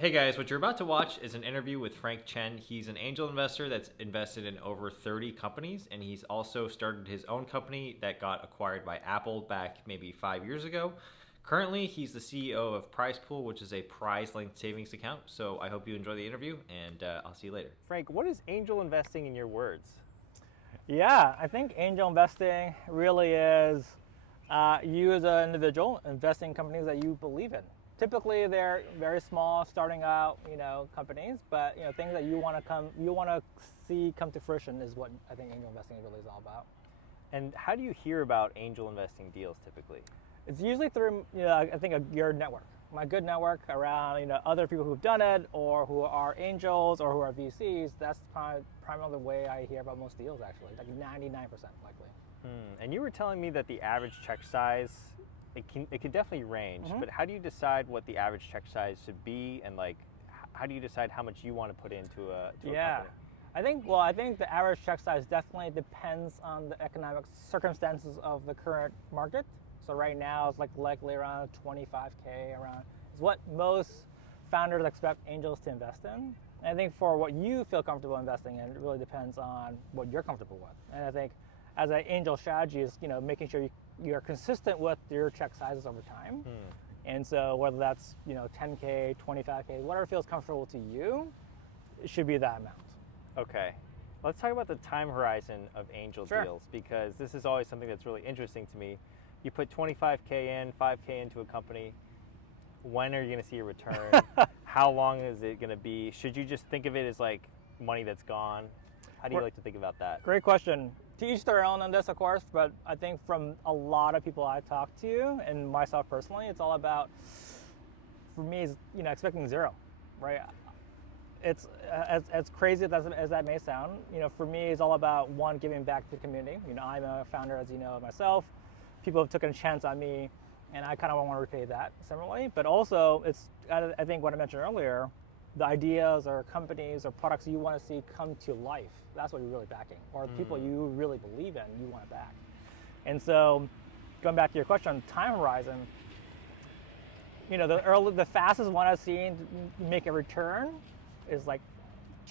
Hey guys, what you're about to watch is an interview with Frank Chien. He's an angel investor that's invested in over 30 companies, and he's also started his own company that got acquired by Apple back maybe 5 years ago. Currently, he's the CEO of Prize Pool, which is a prize-linked savings account. So I hope you enjoy the interview, and I'll see you later. Frank, what is angel investing in your words? Yeah, I think angel investing really is you as an individual investing in companies that you believe in. Typically, they're very small, starting out, companies, but things that you want to see come to fruition is what I think angel investing really is all about. And how do you hear about angel investing deals typically? It's usually through, I think your network, my good network around, other people who've done it or who are angels or who are VCs. That's primarily the way I hear about most deals, actually, like 99% likely. And you were telling me that the average check size, it can definitely range, but how do you decide what the average check size should be, and how do you decide how much you want to put into a company? I think the average check size definitely depends on the economic circumstances of the current market. So right now it's likely around 25K around is what most founders expect angels to invest in. And I think for what you feel comfortable investing in, it really depends on what you're comfortable with. And I think as an angel strategy is, making sure you're consistent with your check sizes over time. And so whether that's, 10K, 25K, whatever feels comfortable to you, it should be that amount. Okay. Let's talk about the time horizon of angel deals, because this is always something that's really interesting to me. You put 25K in, 5K into a company. When are you going to see a return? How long is it going to be? Should you just think of it as like money that's gone? How do you like to think about that? Great question. To each their own on this, of course, but I think from a lot of people I talk to, and myself personally, it's all about, for me, is expecting zero, right? It's as crazy as that may sound. For me, it's all about one, giving back to the community. I'm a founder, as you know, myself. People have taken a chance on me, and I kind of want to repay that similarly. But also, I think what I mentioned earlier, the ideas or companies or products you want to see come to life. That's what you're really backing, or people you really believe in, you want to back. And so, going back to your question, time horizon. The fastest one I've seen make a return is like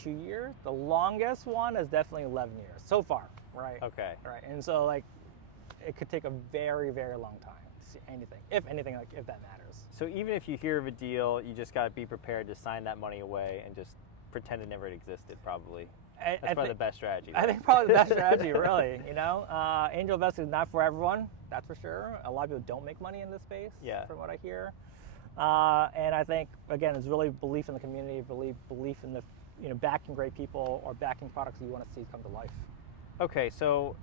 2 years. The longest one is definitely 11 years so far, right? Okay. Right, and so it could take a very, very long time to see anything, if that matters. So even if you hear of a deal, you just got to be prepared to sign that money away and just pretend it never existed, probably. That's probably the best strategy. Right? I think probably the best strategy, really. Angel investing is not for everyone, that's for sure. A lot of people don't make money in this space, from what I hear. And I think, again, it's really belief in the community, belief in the, backing great people or backing products you want to see come to life. Okay, so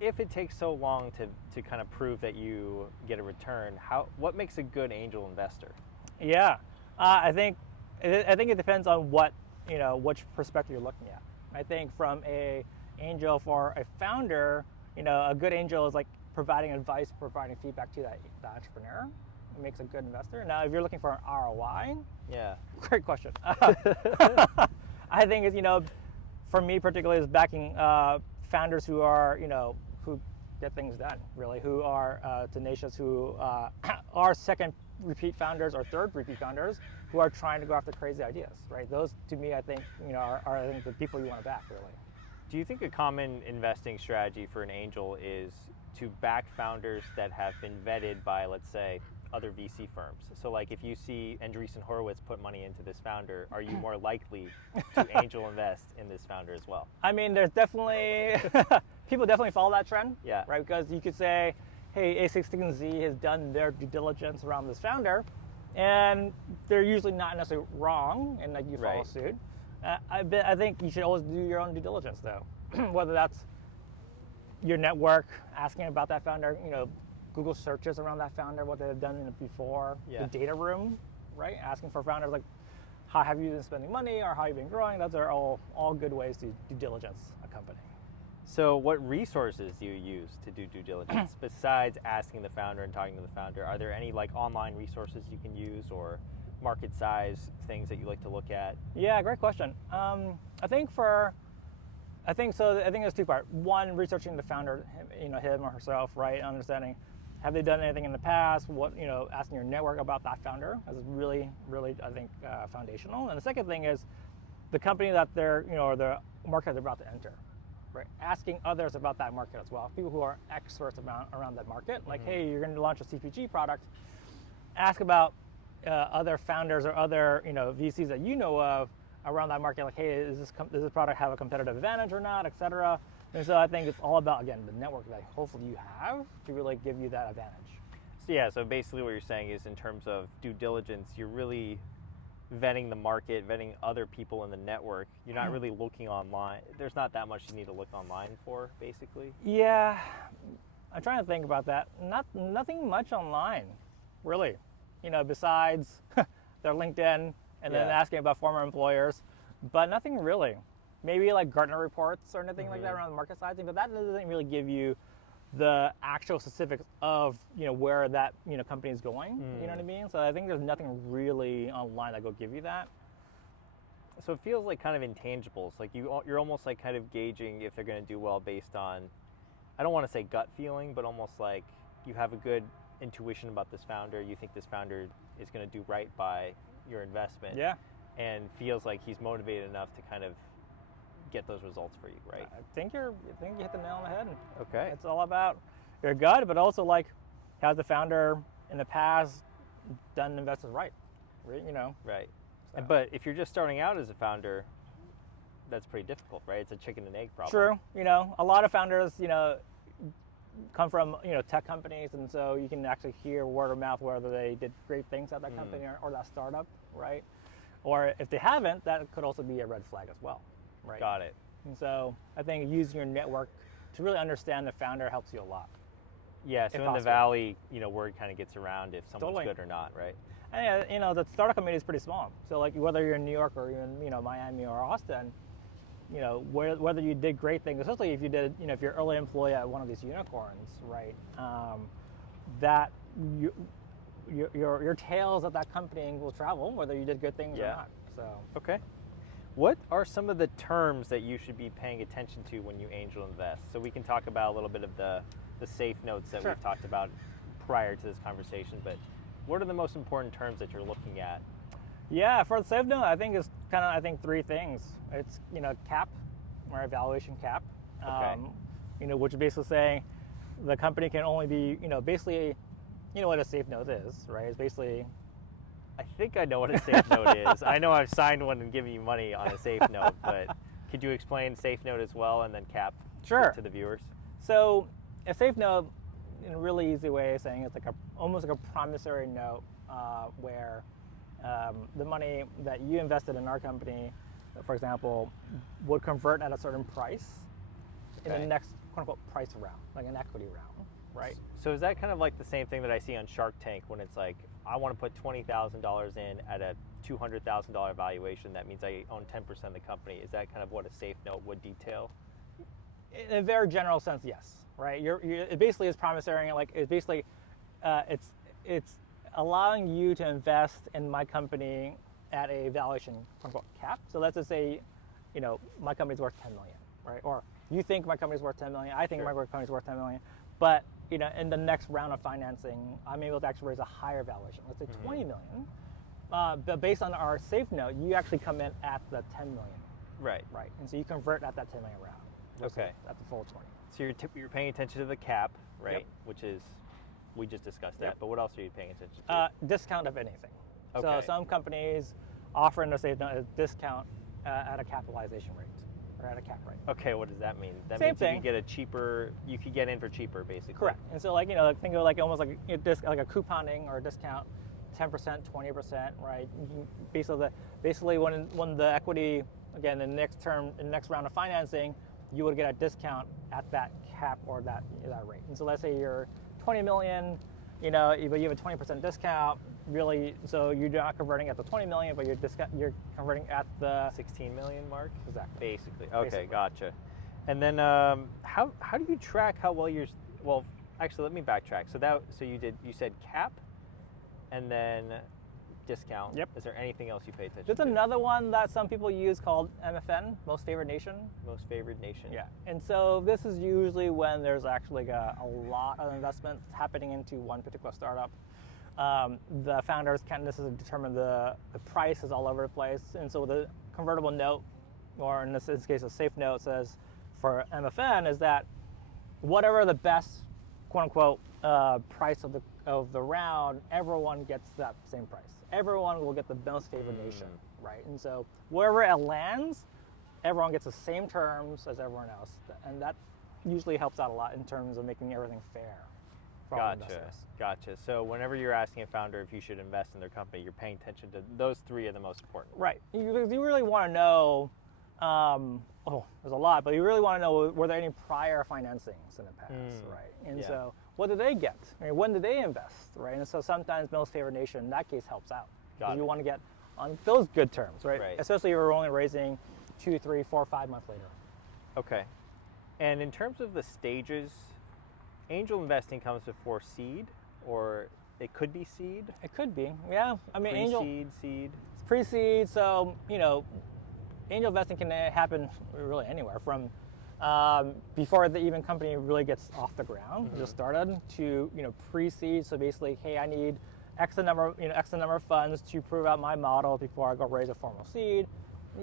if it takes so long to kind of prove that you get a return, what makes a good angel investor? Yeah, I think it depends on which perspective you're looking at. I think from a angel for a founder, a good angel is like providing advice, providing feedback to the entrepreneur. It makes a good investor. Now, if you're looking for an ROI, great question. I think it's for me particularly is backing founders who are who get things done, really, who are tenacious, who are second repeat founders or third repeat founders who are trying to go after crazy ideas, right? Those, to me, I think, are I think the people you want to back, really. Do you think a common investing strategy for an angel is to back founders that have been vetted by, let's say, other VC firms? So like if you see Andreessen Horowitz put money into this founder, are you more likely to angel invest in this founder as well? I mean, there's definitely, people definitely follow that trend, right? Because you could say, hey, A16Z has done their due diligence around this founder, and they're usually not necessarily wrong, and you follow suit. I think you should always do your own due diligence, though. Whether that's your network, asking about that founder, Google searches around that founder, what they've done before, the data room, right? Asking for founders like, how have you been spending money, or how have you been growing? Those are all good ways to due diligence a company. So what resources do you use to do due diligence besides asking the founder and talking to the founder? Are there any online resources you can use, or market size things that you like to look at? Yeah, great question. I think there's two parts. One, researching the founder, him or herself, right? Understanding, have they done anything in the past? What, asking your network about that founder is really, really, I think, foundational. And the second thing is the company that they're, or the market they're about to enter, right? Asking others about that market as well, people who are experts around that market. Like, hey, you're going to launch a CPG product. Ask about other founders or other, VCs that you know of around that market. Like, hey, does this product have a competitive advantage or not, et cetera. And so I think it's all about, again, the network that hopefully you have to really give you that advantage. So yeah, so basically what you're saying is in terms of due diligence, you're really vetting the market, vetting other people in the network. You're not really looking online. There's not that much you need to look online for, basically. Yeah, I'm trying to think about that. Nothing much online, really. Besides their LinkedIn and then asking about former employers, but nothing really. Maybe like Gartner reports or anything like that around the market sizing, but that doesn't really give you the actual specifics of where that company is going. You know what I mean? So I think there's nothing really online that will give you that. So it feels like kind of intangibles. Like you're almost like kind of gauging if they're going to do well based on, I don't want to say gut feeling, but almost like you have a good intuition about this founder. You think this founder is going to do right by your investment. Yeah. And feels like he's motivated enough to kind of get those results for you, right? I think you hit the nail on the head. Okay. It's all about your gut, but also like, has the founder in the past done investors right? Right. So. But if you're just starting out as a founder, that's pretty difficult, right? It's a chicken and egg problem. True. A lot of founders, come from tech companies, and so you can actually hear word of mouth whether they did great things at that company or that startup, right? Or if they haven't, that could also be a red flag as well. Right. Got it. And so I think using your network to really understand the founder helps you a lot. Yeah, so in the Valley, word kind of gets around if someone's good or not, right? And the startup community is pretty small. So like whether you're in New York or you're in Miami or Austin, whether you did great things, especially if you did, if you're early employee at one of these unicorns, right? That your tales at that company will travel, whether you did good things or not. So okay. What are some of the terms that you should be paying attention to when you angel invest? So we can talk about a little bit of the safe notes that we've talked about prior to this conversation, but what are the most important terms that you're looking at? Yeah, for the safe note, I think it's kind of three things. It's cap, or valuation cap, which is basically saying the company can only be basically, what a safe note is, right? It's basically. I think I know what a safe note is. I know I've signed one and given you money on a safe note, but could you explain safe note as well and then cap to the viewers? So a safe note, in a really easy way of saying, it's like almost like a promissory note where the money that you invested in our company, for example, would convert at a certain price in the next quote unquote price round, like an equity round, right? So is that kind of like the same thing that I see on Shark Tank when it's like, I want to put $20,000 in at a $200,000 valuation. That means I own 10% of the company. Is that kind of what a safe note would detail? In a very general sense, yes. Right. It basically is promissory. Like it's basically, it's allowing you to invest in my company at a valuation quote unquote cap. So let's just say, my company's worth 10 million, right? Or you think my company's worth 10 million. I think my company's worth 10 million. But in the next round of financing, I'm able to actually raise a higher valuation. Let's say 20 million. But based on our safe note, you actually come in at the 10 million. Right. Right. And so you convert at that 10 million round. Okay. At the full 20. So you're paying attention to the cap, right? Yep. Which is, we just discussed that. But what else are you paying attention to? Discount of anything. Okay. So some companies offer in a safe note a discount at a capitalization rate. Or at a cap rate. Okay, what does that mean? That Same means thing. You could get in for cheaper, basically. Correct. And so think of like almost like like a couponing or a discount, 10%, 20%, right? Basically when the equity, again, in the next round of financing, you would get a discount at that cap or that rate. And so let's say you're 20 million, but you have a 20% discount, really, so you're not converting at the 20 million, but you're converting at the 16 million mark? Exactly. Basically. Okay, gotcha. And then how do you track how well actually let me backtrack. So you said cap, and then discount. Yep. Is there anything else you pay attention There's to? another one that some people use called MFN, Most Favored Nation. Most favored nation. Yeah, and so this is usually when there's actually a lot of investment happening into one particular startup. The founders can't necessarily determine the price is all over the place, and so the convertible note, or in this case a safe note, says for MFN is that whatever the best quote unquote price of the round, everyone gets that same price. Everyone will get the most favored nation, right? And so wherever it lands, everyone gets the same terms as everyone else, and that usually helps out a lot in terms of making everything fair for all investors. Gotcha. So whenever you're asking a founder if you should invest in their company, you're paying attention to those three are the most important. Right. You really want to know, there's a lot, but you really want to know, were there any prior financings in the past, right? And so what did they get? I mean, when did they invest, right? And so sometimes most favored nation in that case helps out. Got it. You want to get on those good terms, right? Right. Especially if you're only raising 2, 3, 4, 5 months later. Okay. And in terms of the stages, angel investing comes before seed, or it could be seed? It could be, yeah. I mean, Pre-seed, seed? It's pre-seed, so, angel investing can happen really anywhere from before the even company really gets off the ground, just started, to, pre-seed. So basically, hey, I need X number of funds to prove out my model before I go raise a formal seed.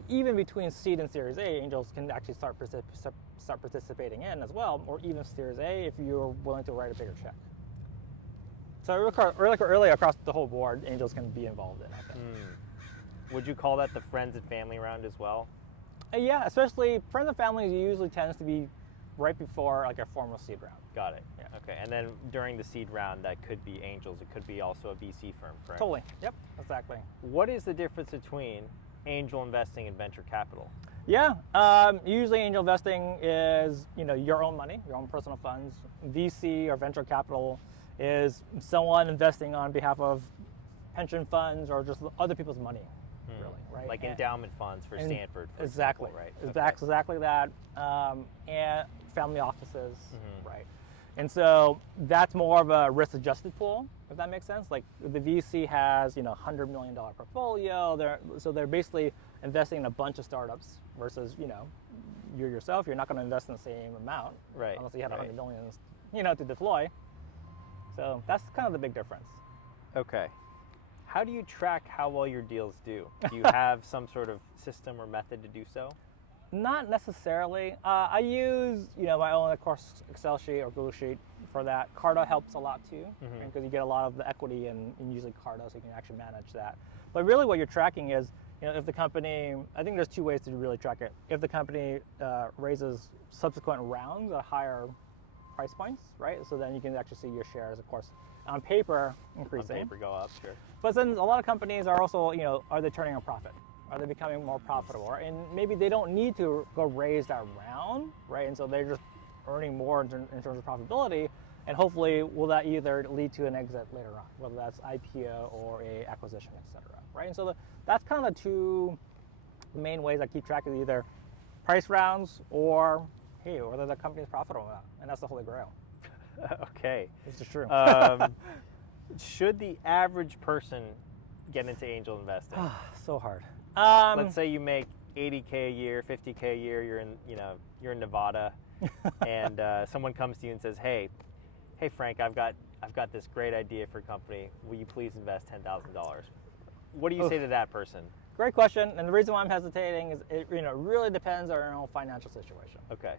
Even between seed and Series A, angels can actually start participating in as well, or even Series A if you're willing to write a bigger check. So really across the whole board, angels can be involved in, I think. Would you call that the friends and family round as well? Yeah, especially friends and family usually tends to be right before like a formal seed round. Got it. Yeah. Okay, and then during the seed round, that could be angels. It could be also a VC firm, correct? Totally. Yep. Exactly. What is the difference between angel investing and venture capital? Yeah. Usually, angel investing is your own money, your own personal funds. VC or venture capital is someone investing on behalf of pension funds or just other people's money. Really, right? Like endowment funds for Stanford, for exactly, example, right? Exactly that, and family offices, right? And so that's more of a risk-adjusted pool, if that makes sense. Like the VC has $100 million portfolio. They're basically investing in a bunch of startups versus you yourself. You're not going to invest in the same amount, right? Unless you had $100 million, to deploy. So that's kind of the big difference. Okay. How do you track how well your deals do? Do you have some sort of system or method to do so? Not necessarily. I use my own, of course, Excel sheet or Google sheet for that. Carta helps a lot too, because you get a lot of the equity in usually Carta, so you can actually manage that. But really, what you're tracking is if the company. I think there's two ways to really track it. If the company raises subsequent rounds at higher price points, right? So then you can actually see your shares, of course, on paper increasing. On paper go up, sure. But then a lot of companies are also, are they turning a profit? Are they becoming more profitable? And maybe they don't need to go raise that round, right? And so they're just earning more in terms of profitability. And hopefully, will that either lead to an exit later on, whether that's IPO or a acquisition, et cetera, right? And so that's kind of the two main ways I keep track of either price rounds or, hey, whether the company is profitable or not. And that's the holy grail. Okay. This is true. Should the average person get into angel investing? So hard. Let's say you make $80K a year, $50K a year. You're in Nevada, and someone comes to you and says, "Hey, Frank, I've got this great idea for a company. Will you please invest $10,000?" What do you say to that person? Great question, and the reason why I'm hesitating is it really depends on your own financial situation. Okay.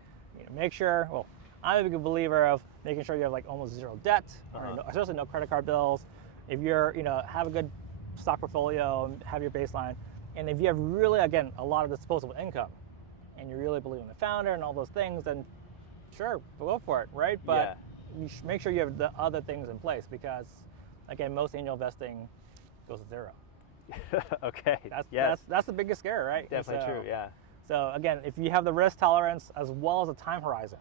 Make sure. Well, I'm a big believer of making sure you have like almost zero debt, or especially no credit card bills. If you're have a good stock portfolio, have your baseline, and if you have really a lot of disposable income, and you really believe in the founder and all those things, then sure, go for it, right? But you should make sure you have the other things in place because, again, most angel investing goes to zero. Okay. That's the biggest scare, right? Definitely true. Yeah. So again, if you have the risk tolerance as well as the time horizon,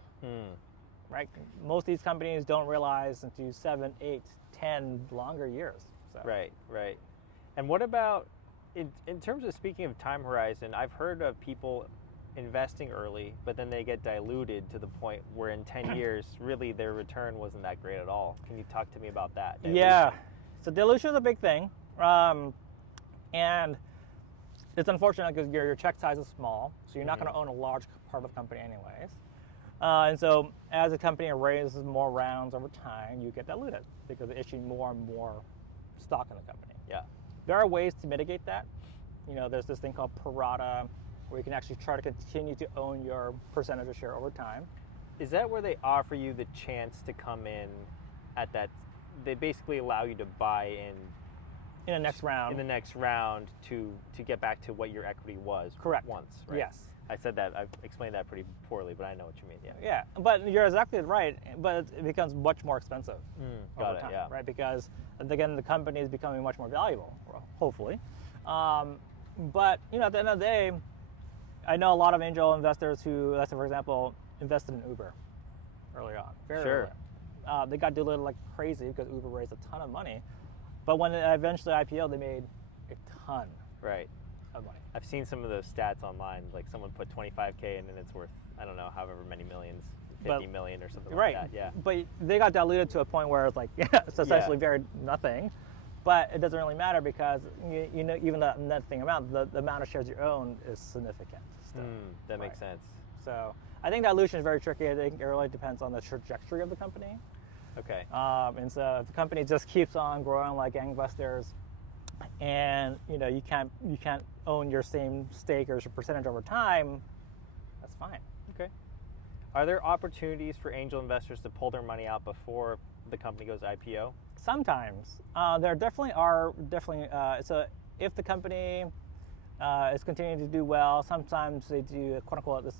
right? Most of these companies don't realize into 7, 8, 10 longer years. So. Right. And what about in terms of speaking of time horizon? I've heard of people investing early, but then they get diluted to the point where in 10 years, really their return wasn't that great at all. Can you talk to me about that? Dilution? Yeah. So dilution is a big thing. And it's unfortunate because your check size is small, so you're not going to own a large part of the company anyways. And so as the company raises more rounds over time, you get diluted because they issue more and more stock in the company. Yeah. There are ways to mitigate that. There's this thing called pro rata, where you can actually try to continue to own your percentage of share over time. Is that where they offer you the chance to come in at that? They basically allow you to buy in the next round. In the next round to get back to what your equity was. Correct. Once, right? Yes. I said that. I explained that pretty poorly, but I know what you mean. Yeah. Yeah, but you're exactly right. But it becomes much more expensive over time, yeah. right? Because again, the company is becoming much more valuable, hopefully. But at the end of the day, I know a lot of angel investors who, let's say for example, invested in Uber early on. Very Sure. early. They got diluted like crazy because Uber raised a ton of money. But when it eventually IPO'd, they made a ton Right. of money. I've seen some of those stats online. Like someone put 25K and then it's worth, I don't know, however many millions, 50 million or something Right. like that. Yeah. But they got diluted to a point where it's like, it's essentially very nothing. But it doesn't really matter because even the net thing amount, the amount of shares you own is significant still. That makes sense. So I think dilution is very tricky. I think it really depends on the trajectory of the company. Okay. And so if the company just keeps on growing like gangbusters, and you can't own your same stake or your percentage over time, that's fine. Okay. Are there opportunities for angel investors to pull their money out before the company goes IPO? Sometimes there definitely are. So if the company is continuing to do well, sometimes they do quote unquote this.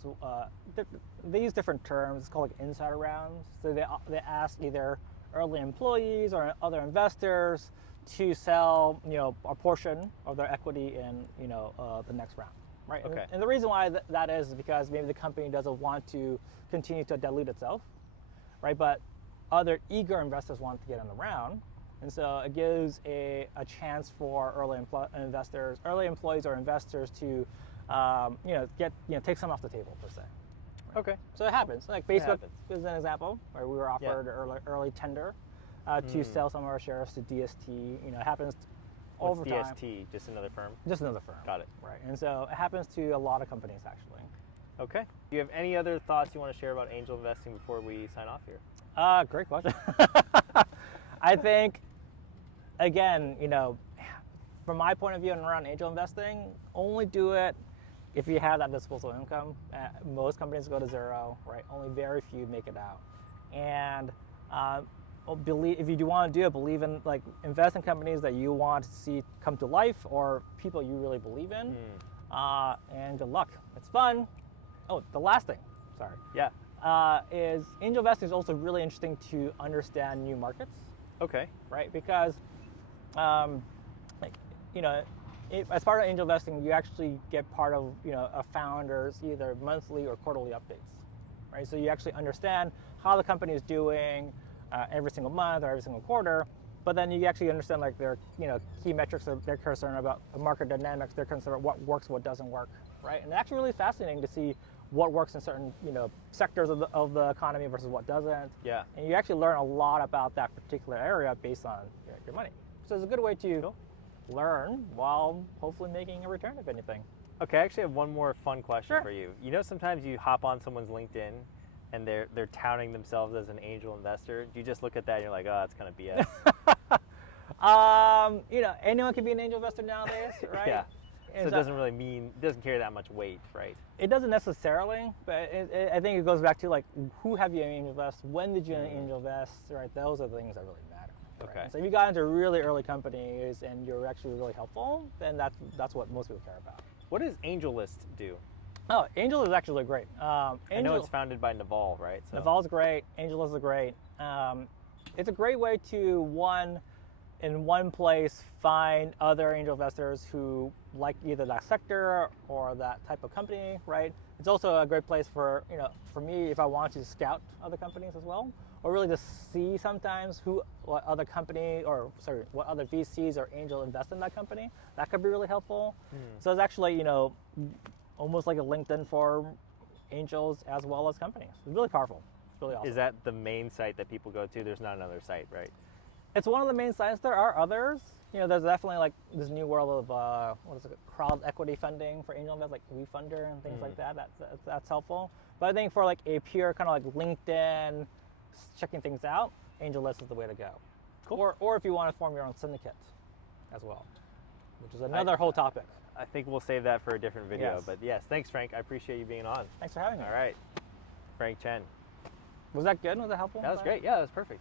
They use different terms. It's called like insider rounds. So they ask either early employees or other investors to sell a portion of their equity in the next round, right? Okay. And the reason why that is because maybe the company doesn't want to continue to dilute itself, right? But other eager investors want to get in the round, and so it gives a chance for early employees or investors to take some off the table per se. Right? Okay. So it happens. Like Facebook is an example where we were offered early tender to sell some of our shares to DST. It happens over time. What's DST? Just another firm? Just another firm. Got it. Right, and so it happens to a lot of companies actually. Okay. Do you have any other thoughts you want to share about angel investing before we sign off here? Great question. I think, again, from my point of view and around angel investing, only do it if you have that disposable income. Most companies go to zero, right? Only very few make it out. And if you do want to do it, believe in, invest in companies that you want to see come to life or people you really believe in. And good luck. It's fun. Oh, the last thing, sorry. Yeah. Is angel investing is also really interesting to understand new markets. Okay. Right? Because, as part of angel investing, you actually get part of, a founder's either monthly or quarterly updates, right? So you actually understand how the company is doing every single month or every single quarter, but then you actually understand their, key metrics. They're concerned about the market dynamics. They're concerned about what works, what doesn't work, right? And it's actually really fascinating to see what works in certain, sectors of the economy versus what doesn't. Yeah. And you actually learn a lot about that particular area based on your money. So it's a good way to learn while hopefully making a return, if anything. Okay, I actually have one more fun question Sure. for you. Sometimes you hop on someone's LinkedIn and they're touting themselves as an angel investor. You just look at that and you're like, oh, that's kind of BS. Anyone can be an angel investor nowadays, right? Yeah. And So it doesn't carry that much weight, right? It doesn't necessarily, but I think it goes back to who have you angel invest, when did you angel invest, right? Those are the things that really matter. Right? Okay. So if you got into really early companies and you're actually really helpful, then that's what most people care about. What does AngelList do? Oh, Angel is actually great. I know it's founded by Naval, right? So. Naval's great. Angel is great. It's a great way to in one place find other angel investors who like either that sector or that type of company, right? It's also a great place for me if I want to scout other companies as well, or really to see sometimes what other VCs or angel invest in that company. That could be really helpful. So it's actually almost like a LinkedIn for angels as well as companies. It's really powerful. It's really awesome. Is that the main site that people go to? There's not another site, right? It's one of the main sites. There are others, there's definitely like this new world of what is it, crowd equity funding for angel investors, like WeFunder and things like that. That's helpful. But I think for like a pure kind of like LinkedIn, checking things out, AngelList is the way to go. Cool. Or if you want to form your own syndicate as well, which is another whole topic. I think we'll save that for a different video. Yes. But yes, thanks, Frank. I appreciate you being on. Thanks for having me. All right, Frank Chien. Was that good? Was that helpful? That was great. Yeah, that was perfect.